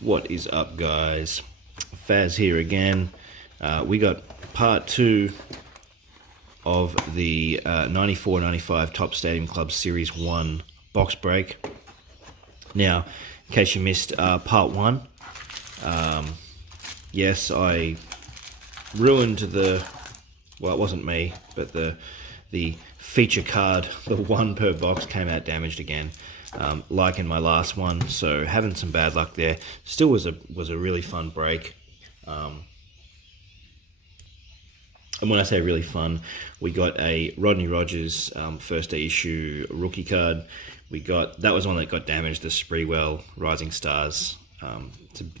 What is up, guys? Faz here again. We got part 2 of the 94-95 Top Stadium Club Series 1 box break. Now, in case you missed part 1, yes, I ruined the, well, it wasn't me, but the feature card, the one per box, came out damaged again, like in my last one. So having some bad luck there. Still was a really fun break. And when I say really fun, we got a Rodney Rogers first day issue rookie card. We got, that was one that got damaged, the Spreewell Rising Stars.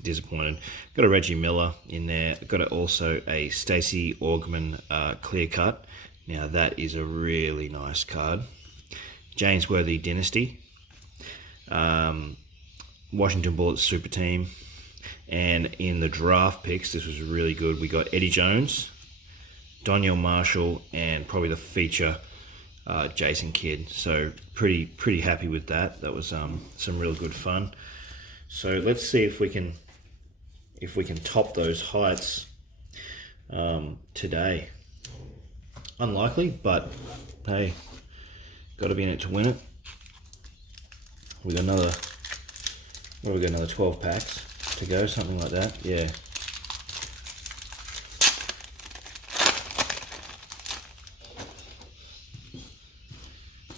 Disappointed. Got a Reggie Miller in there. Got also a Stacey Augman clear cut. Now that is a really nice card. James Worthy Dynasty. Washington Bullets Super Team. And in the draft picks, this was really good. We got Eddie Jones, Doniel Marshall, and probably the feature Jason Kidd. So pretty happy with that. That was some real good fun. So let's see if we can top those heights today. Unlikely, but hey, got to be in it to win it. We got another. What have we got? Another 12 packs to go, something like that. Yeah.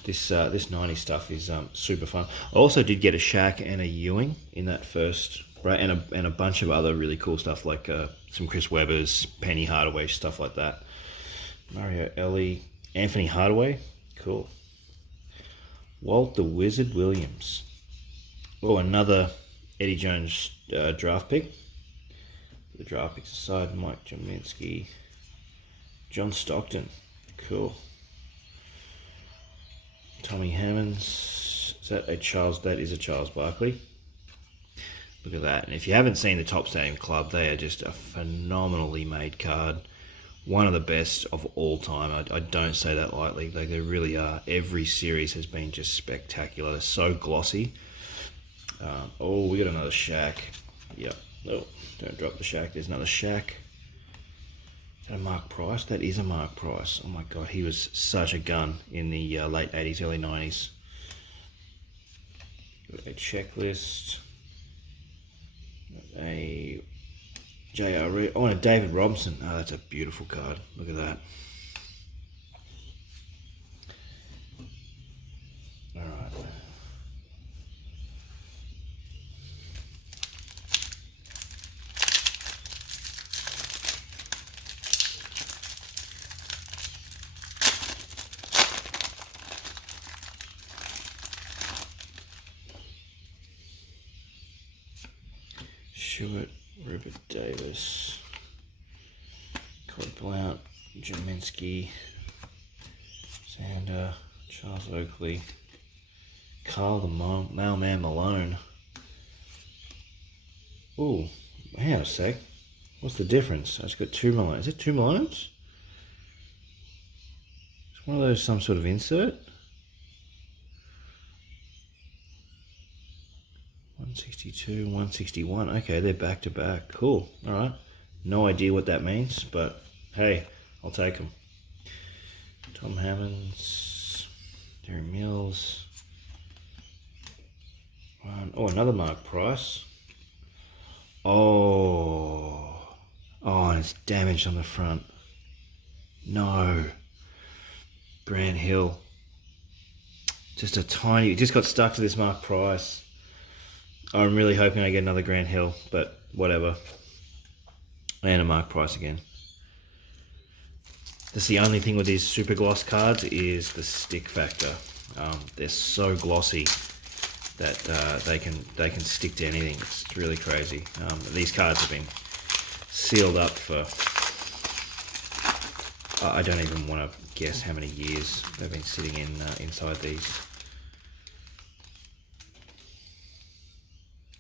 This 90 stuff is super fun. I also did get a Shaq and a Ewing in that first, right, and a bunch of other really cool stuff like some Chris Webbers, Penny Hardaway, stuff like that. Mario Ellie, Anthony Hardaway, cool. Walt the Wizard Williams. Oh, another Eddie Jones draft pick. The draft picks aside, Mike Jaminski, John Stockton, cool. Tommy Hammonds, is that a Charles? That is a Charles Barkley. Look at that. And if you haven't seen the Top Stadium Club, they are just a phenomenally made card. One of the best of all time. I don't say that lightly. They really are. Every series has been just spectacular. They're so glossy. Oh, we got another Shaq. Yep. Oh, don't drop the Shaq. There's another Shaq. A Mark Price? That is a Mark Price. Oh my god, he was such a gun in the late 80s, early 90s. A checklist. A JR. Oh, and a David Robinson. Oh, that's a beautiful card. Look at that. Alright. Stewart, Rupert Davis, Cody Blount, Jaminski, Zander, Charles Oakley, Carl the Mailman Malone. Ooh, hang on a sec. What's the difference? I just got two Malones. Is it two Malones? Is one of those some sort of insert? 162, 161. Okay, they're back to back. Cool. All right. No idea what that means, but hey, I'll take them. Tom Hammonds, Darren Mills. Oh, another Mark Price. Oh, and it's damaged on the front. No. Grant Hill. Just a tiny. It just got stuck to this Mark Price. I'm really hoping I get another Grant Hill, but whatever. And a Mark Price again. That's the only thing with these super gloss cards is the stick factor. They're so glossy that they can stick to anything. It's really crazy. These cards have been sealed up for I don't even want to guess how many years they've been sitting in inside these.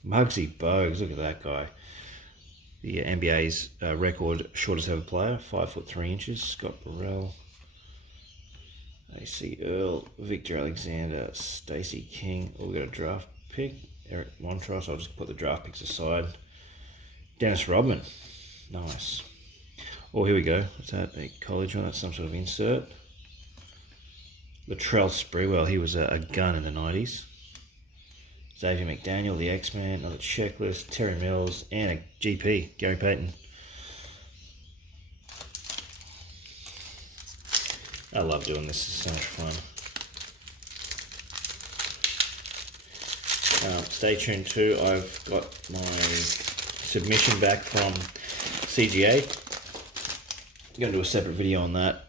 Muggsy Bogues, look at that guy. The NBA's record shortest ever player, 5'3" Scott Burrell. AC Earl, Victor Alexander, Stacey King. Oh, we got a draft pick. Eric Montross. I'll just put the draft picks aside. Dennis Rodman. Nice. Oh, here we go. Is that a college one? That's some sort of insert. Latrell Sprewell. He was a gun in the 90s. Xavier McDaniel, the X-Man, another checklist. Terry Mills, and a GP, Gary Payton. I love doing this. It's so much fun. Stay tuned too. I've got my submission back from CGA. I'm going to do a separate video on that.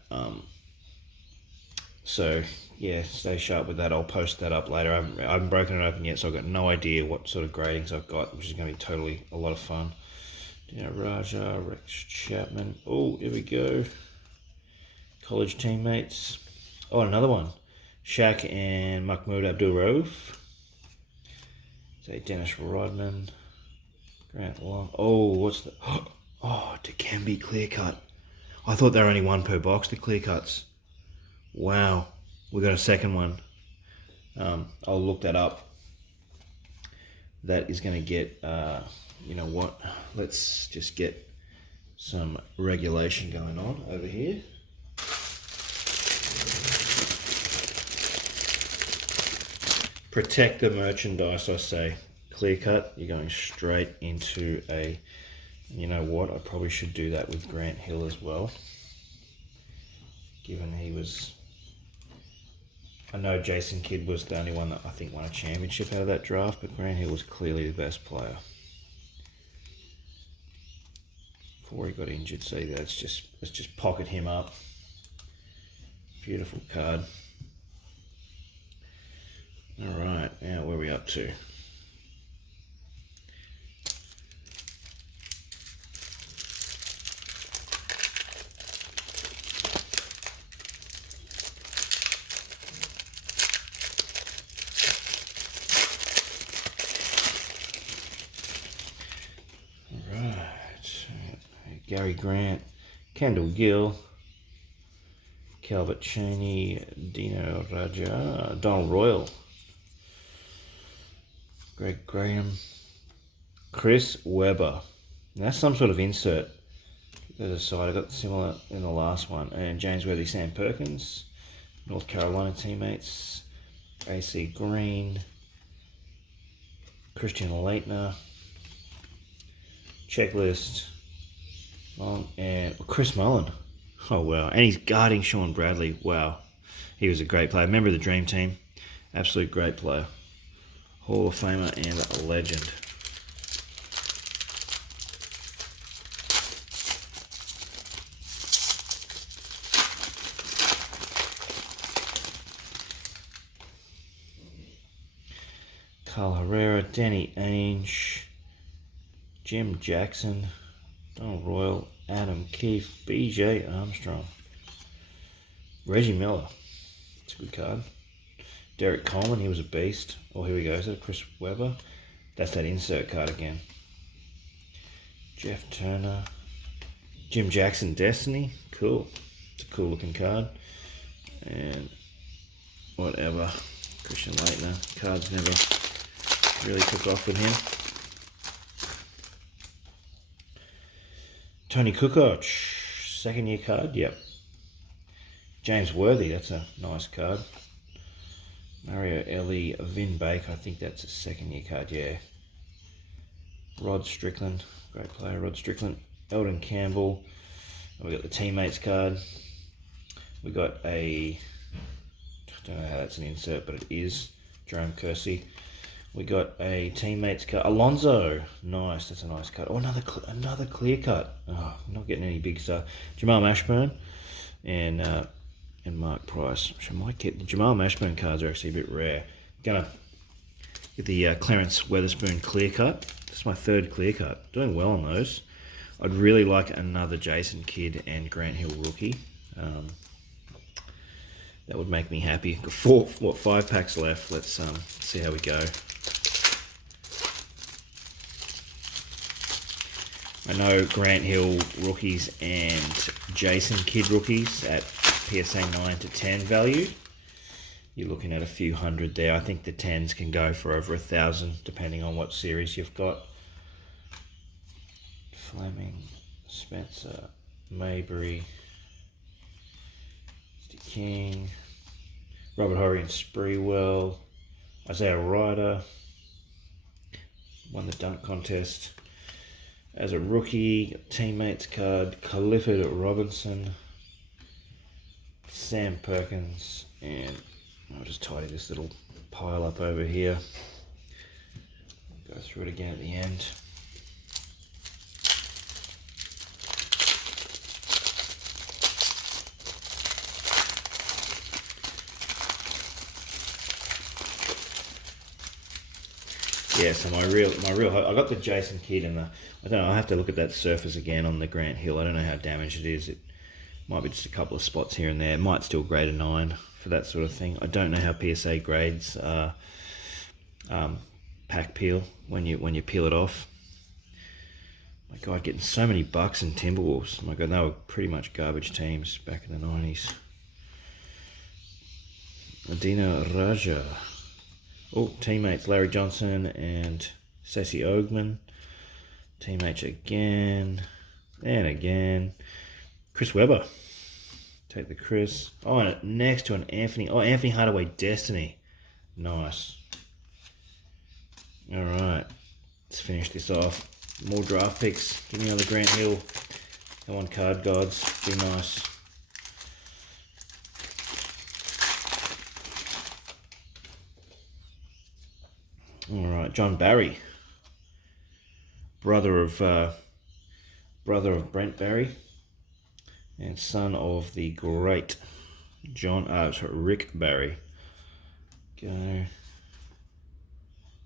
So yeah, stay sharp with that. I'll post that up later. I haven't broken it open yet, so I've got no idea what sort of gradings I've got, which is going to be totally a lot of fun. Raja, Rex Chapman. Oh, here we go. College teammates. Oh, another one. Shaq and Mahmoud Abdul-Rauf. Say Dennis Rodman. Grant Long. Oh, what's the... Oh, Dikembe clear cut. I thought they were only one per box, the clear cuts. Wow. We got a second one. I'll look that up. That is going to get... you know what? Let's just get some regulation going on over here. Protect the merchandise, I say. Clear cut, you're going straight into a... You know what? I probably should do that with Grant Hill as well. Given he was... I know Jason Kidd was the only one that I think won a championship out of that draft, but Grant Hill was clearly the best player. Before he got injured, so let's just pocket him up. Beautiful card. Alright, now where are we up to? Gary Grant, Kendall Gill, Calvert Cheney, Dino Raja, Donald Royal, Greg Graham, Chris Webber. Now that's some sort of insert. There's a side, I got similar in the last one. And James Worthy, Sam Perkins, North Carolina teammates, AC Green, Christian Leitner, checklist. And Chris Mullen. Oh wow, and he's guarding Sean Bradley. Wow, he was a great player, member of the Dream Team, absolute great player, Hall of Famer and a legend. Carl Herrera, Danny Ainge, Jim Jackson, Donald Royal, Adam Keefe, BJ Armstrong, Reggie Miller. It's a good card. Derek Coleman, he was a beast. Oh, here we go. Is that Chris Webber? That's that insert card again. Jeff Turner, Jim Jackson, Destiny. Cool. It's a cool looking card. And whatever. Christian Leitner. Cards never really took off with him. Tony Kukoc, second year card, yep. James Worthy, that's a nice card. Mario Ellie, Vin Baker, I think that's a second year card, yeah. Rod Strickland, great player, Rod Strickland. Eldon Campbell, we got the teammates card. We got a, I don't know how that's an insert, but it is. Jerome Kersey. We got a teammates cut. Alonzo, nice. That's a nice cut. Oh, another clear cut. Oh, not getting any big stuff. Jamal Mashburn and Mark Price. Which I might get. The Jamal Mashburn cards are actually a bit rare. Gonna get the Clarence Weatherspoon clear cut. This is my third clear cut. Doing well on those. I'd really like another Jason Kidd and Grant Hill rookie. That would make me happy. Got 5 packs left. Let's see how we go. I know Grant Hill rookies and Jason Kidd rookies at PSA 9 to 10 value, you're looking at a few hundred there. I think the 10s can go for over 1,000 depending on what series you've got. Fleming, Spencer, Maybury, King, Robert Horry and Spreewell, Isaiah Ryder, won the dunk contest as a rookie. Teammates card, Clifford Robinson, Sam Perkins, and I'll just tidy this little pile up over here. Go through it again at the end. Yeah, so my real, I got the Jason Kidd and I don't know, I have to look at that surface again on the Grant Hill. I don't know how damaged it is. It might be just a couple of spots here and there. It might still grade a 9 for that sort of thing. I don't know how PSA grades pack peel when you peel it off. My God, getting so many Bucks and Timberwolves. My God, they were pretty much garbage teams back in the 90s. Adina Raja. Oh, teammates Larry Johnson and Stacey Ogman. Teammates again and again. Chris Webber. Take the Chris. Oh, and next to an Anthony. Oh, Anthony Hardaway Destiny. Nice. All right. Let's finish this off. More draft picks. Give me another Grant Hill. Come on, card gods. Be nice. All right, John Barry, brother of Brent Barry, and son of the great Rick Barry. Go.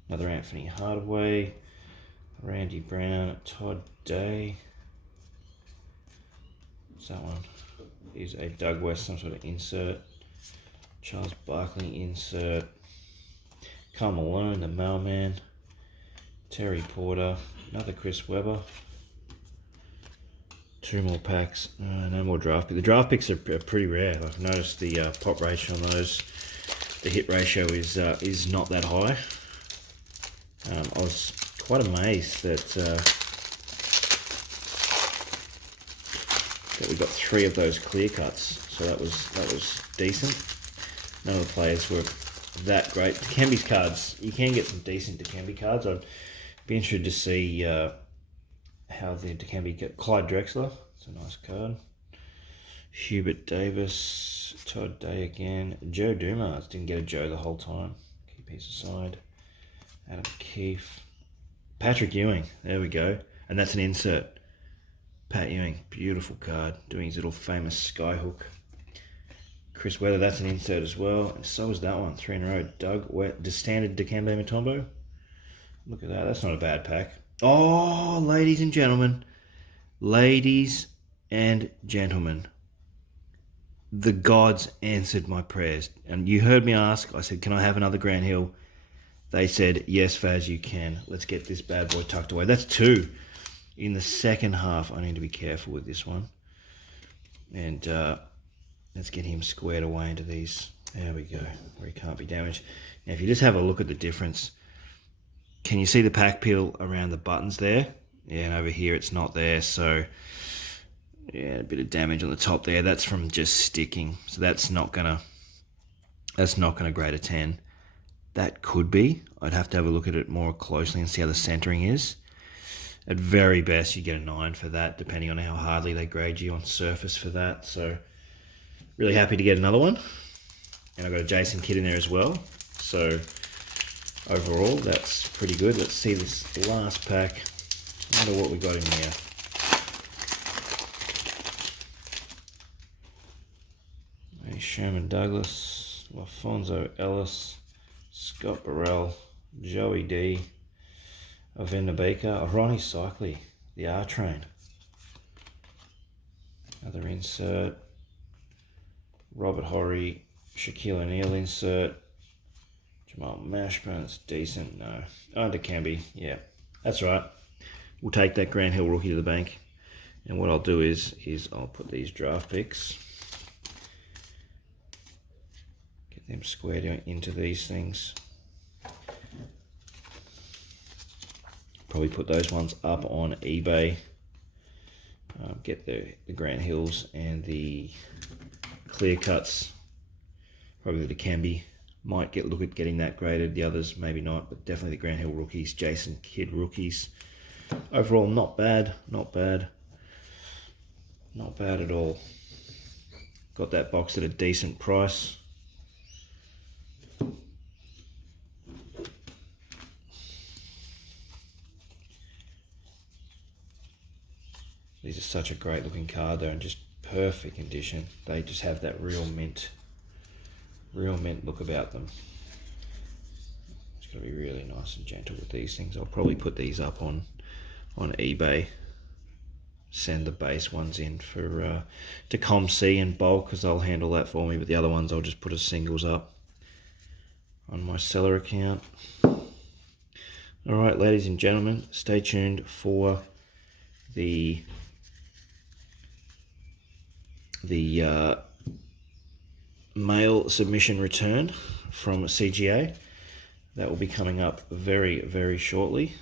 Another Anthony Hardaway, Randy Brown, Todd Day. What's that one? Is a Doug West, some sort of insert. Charles Barkley insert. Karl Malone, the mailman. Terry Porter, another Chris Webber. 2 more packs. No more draft picks. The draft picks are pretty rare. I've noticed the pop ratio on those. The hit ratio is not that high. I was quite amazed that we got 3 of those clear cuts. So that was decent. None of the players were that great. Dikembe's cards, you can get some decent Dikembe cards. I'd be interested to see how the Dikembe get. Clyde Drexler, it's a nice card. Hubert Davis, Todd Day again. Joe Dumas, didn't get a Joe the whole time. Keep these aside. Adam Keefe. Patrick Ewing, there we go. And that's an insert. Pat Ewing, beautiful card, doing his little famous skyhook. Chris Webber, that's an insert as well. And so is that one, 3 in a row. Doug Wet, the standard Dikembe Mutombo. Look at that, that's not a bad pack. Oh, ladies and gentlemen. Ladies and gentlemen. The gods answered my prayers. And you heard me ask, I said, can I have another Grant Hill? They said, yes, Faz, you can. Let's get this bad boy tucked away. That's 2 in the second half. I need to be careful with this one. And let's get him squared away into these. There we go, where he can't be damaged. Now, if you just have a look at the difference, can you see the pack peel around the buttons there? Yeah, and over here it's not there, so yeah, a bit of damage on the top there. That's from just sticking, so that's not gonna grade a 10. That could be. I'd have to have a look at it more closely and see how the centering is. At very best, you get a 9 for that, depending on how hardly they grade you on surface for that. So really happy to get another one. And I've got a Jason Kidd in there as well. So overall, that's pretty good. Let's see this last pack. I wonder what we got in here. A Sherman Douglas, LaFonso Ellis, Scott Burrell, Joey D, Avenda Baker, Ronnie Cycli, the R-Train. Another insert. Robert Horry, Shaquille O'Neal insert. Jamal Mashburn, it's decent. No. Dikembe, yeah. That's right. We'll take that Grant Hill rookie to the bank. And what I'll do is I'll put these draft picks Get them squared into these things. Probably put those ones up on eBay. Get the Grant Hills and the clear cuts. Probably the Canby. Might look at getting that graded. The others maybe not, but definitely the Grant Hill rookies, Jason Kidd rookies. Overall, not bad, not bad, not bad at all. Got that box at a decent price. These are such a great looking card. They're in just perfect condition. They just have that real mint look about them. It's got to be really nice and gentle with these things. I'll probably put these up on eBay. Send the base ones in for to ComC and bulk, because they'll handle that for me. But the other ones I'll just put as singles up on my seller account. All right, ladies and gentlemen, stay tuned for the mail submission return from CGA. That will be coming up very, very shortly.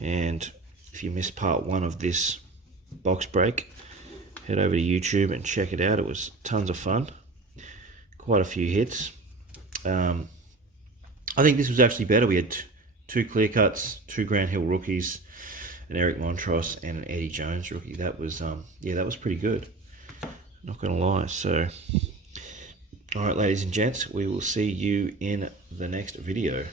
And if you missed part 1 of this box break, head over to YouTube and check it out. It was tons of fun. Quite a few hits. I think this was actually better. We had 2 clear cuts, 2 Grant Hill rookies, an Eric Montross and an Eddie Jones rookie. That was yeah, that was pretty good. Not gonna lie. So, all right, ladies and gents, we will see you in the next video.